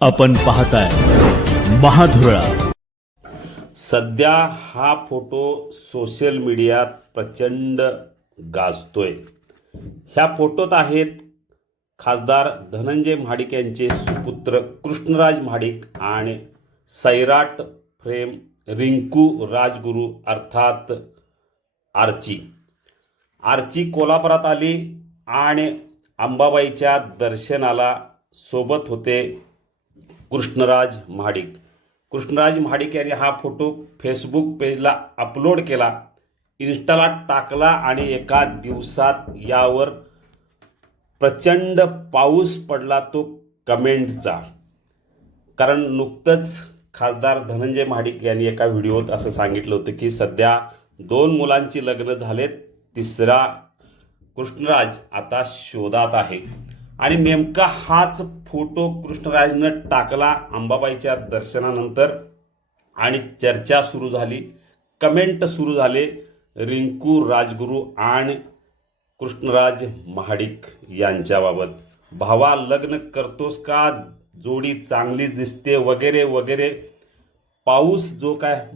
आपण पाहताय महाधुरळा. सध्या हा फोटो सोशल मीडियात प्रचंड गाजतोय. ह्या फोटोत आहेत खासदार धनंजय महाडिक यांचे सुपुत्र कृष्णराज महाडिक आणि सैराट फ्रेम रिंकू राजगुरू अर्थात आर्ची. आर्ची कोल्हापुरात आली आणि अंबाबाईच्या दर्शनाला सोबत होते कृष्णराज महाडिक. कृष्णराज महाडिक यांनी हा फोटो फेसबुक पेजला अपलोड केला. इन्स्टाला टाकला आणि एका दिवसात यावर प्रचंड पाऊस पडला तो कमेंटचा. कारण नुकतंच खासदार धनंजय महाडिक यांनी एका व्हिडिओत असं सांगितलं होतं की सध्या दोन मुलांची लग्न झालेत तिसरा कृष्णराज आता शोधात आहे. आणि नेमका हाच फोटो कृष्णराजनं टाकला अंबाबाईच्या दर्शनानंतर आणि चर्चा सुरू झाली कमेंट सुरू झाले रिंकू राजगुरू आणि कृष्णराज महाडिक यांच्याबाबत. भावा लग्न करतोस का? जोडी चांगलीच दिसते वगैरे वगैरे. पाऊस जो काय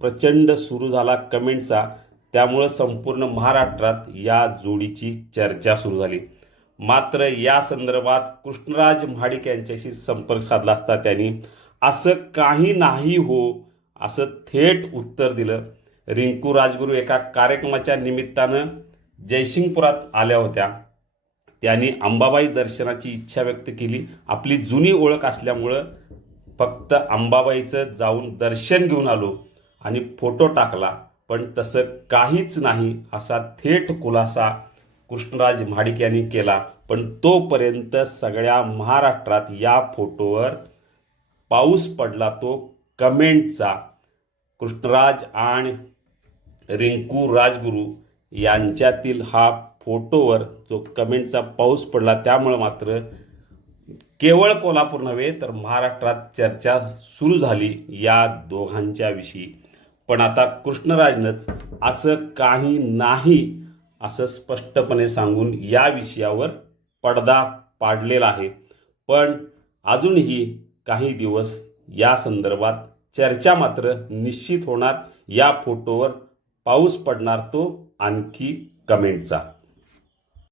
प्रचंड सुरू झाला कमेंटचा त्यामुळं संपूर्ण महाराष्ट्रात या जोडीची चर्चा सुरू झाली. मात्र या संदर्भात कृष्णराज महाडिक यांच्याशी संपर्क साधला असता त्यांनी असं काही नाही हो असं थेट उत्तर दिलं. रिंकू राजगुरू एका कार्यक्रमाच्या निमित्तानं जयसिंगपुरात आल्या होत्या. त्यांनी अंबाबाई दर्शनाची इच्छा व्यक्त केली. आपली जुनी ओळख असल्यामुळं फक्त अंबाबाईचं जाऊन दर्शन घेऊन आलो आणि फोटो टाकला. पण तसं काहीच नाही असा थेट खुलासा कृष्णराज महाडिक यांनी केला. पण तोपर्यंत सगळ्या महाराष्ट्रात या फोटोवर पाऊस पडला तो कमेंटचा. कृष्णराज आणि रिंकू राजगुरू यांच्यातील हा फोटोवर जो कमेंटचा पाऊस पडला त्यामुळं मात्र केवळ कोल्हापूर नव्हे तर महाराष्ट्रात चर्चा सुरू झाली या दोघांच्या विषयी पण आता कृष्णराजनंच असं काही नाही असं स्पष्टपणे सांगून या विषयावर पडदा पाडलेला आहे. पण अजूनही काही दिवस या संदर्भात चर्चा मात्र निश्चित होणार. या फोटोवर पाऊस पडणार तो आणखी कमेंटचा.